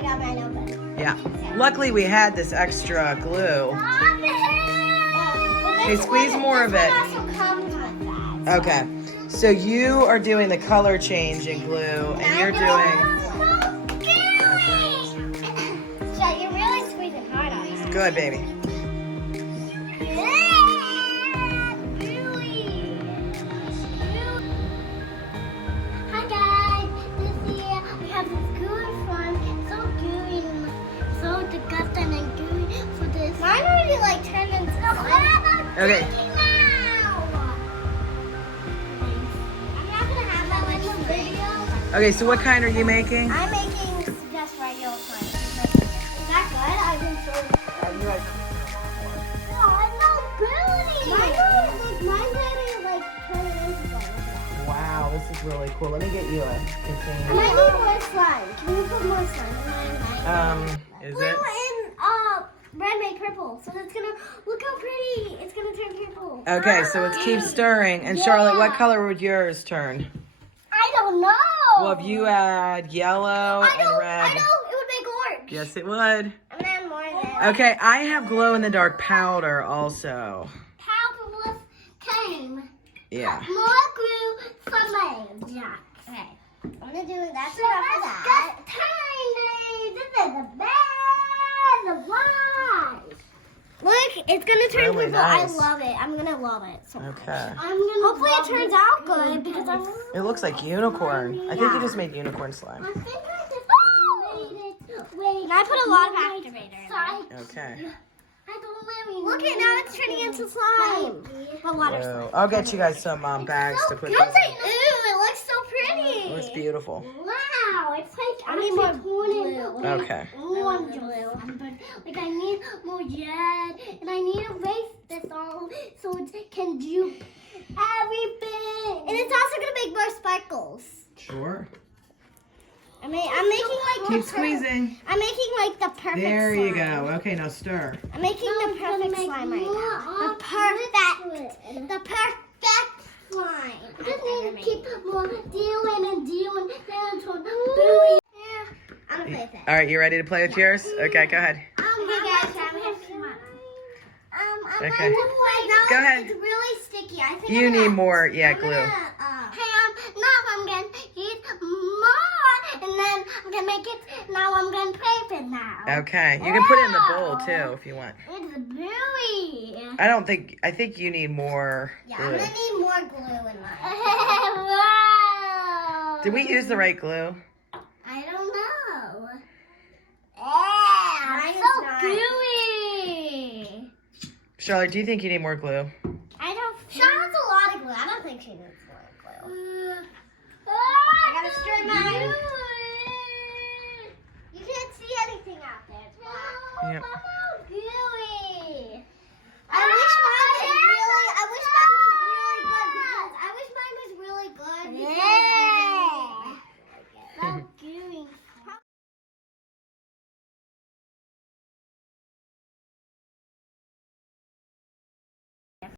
I got mine open. Yeah. Luckily, we had this extra glue. Okay, squeeze more of it. Also comes with that. Okay. So you are doing the color change in glue, and you're doing. So you're really squeezing hard on that. Good, baby. Hi guys, this year we have this gooey fun. It's so gooey and so disgusting and gooey for this. Mine already like turned into slime. Okay. I'm not gonna have that in the video. Okay, so what kind are you making? I'm making just regular slime. Is that good? I've been so. Oh, it's so gooey. Mine's already like turning into slime. Wow, this is really cool. Let me get you a I container. might need more slime. Can you put more slime in mine? Is Blue it? and red make purple. So it's gonna look how pretty. It's gonna turn purple. Okay, so let's keep stirring. And Charlotte, what color would yours turn? I don't know. Well, if you add yellow and I know red. it would make orange. Yes, it would. And then more than Okay, I have glow in the dark powder also. powder came. Yeah. More glue for my yeah. Okay. I'm gonna do that's enough for that. Tiny. This is the best. The wise. Look, it's gonna turn Really purple. nice. I love it. I'm gonna love it. So Okay. hopefully it turns out good because I'm. It looks like unicorn. I think you just made unicorn slime. I think I just made it. Wait. And I put a lot of activator in it. Okay. I don't really. Look at now it's turning into slime. But water slime. Whoa. I'll get you guys some bags to put these in. Ooh, it looks so pretty. It looks beautiful. Wow, it's like I need more glue. Okay. More glue. Like I need more red, and I need to erase this all so it can do everything. And it's also gonna make more sparkles. Sure. I'm making like Keep squeezing. I'm making like the perfect. There you slime. go. Okay, now stir. I'm making the perfect slime right now. The perfect slime. I just need to keep more doing and doing until I'm gonna play with it. All right, you ready to play with yours? Okay, go ahead. Hey guys, I'm gonna come on. Okay. Now Go ahead. It's really sticky. I think You I'm gonna- need more, I'm glue. gonna, now I'm gonna use more, and then I'm gonna make it. Now I'm gonna play with it now. Okay, you can put it in the bowl too if you want. It's gooey. I think you need more Yeah, I'm glue. gonna need more glue in mine. Wow. Did we use the right glue? I don't know. Yeah, Mine is so not. gooey. Charlotte, do you think you need more glue?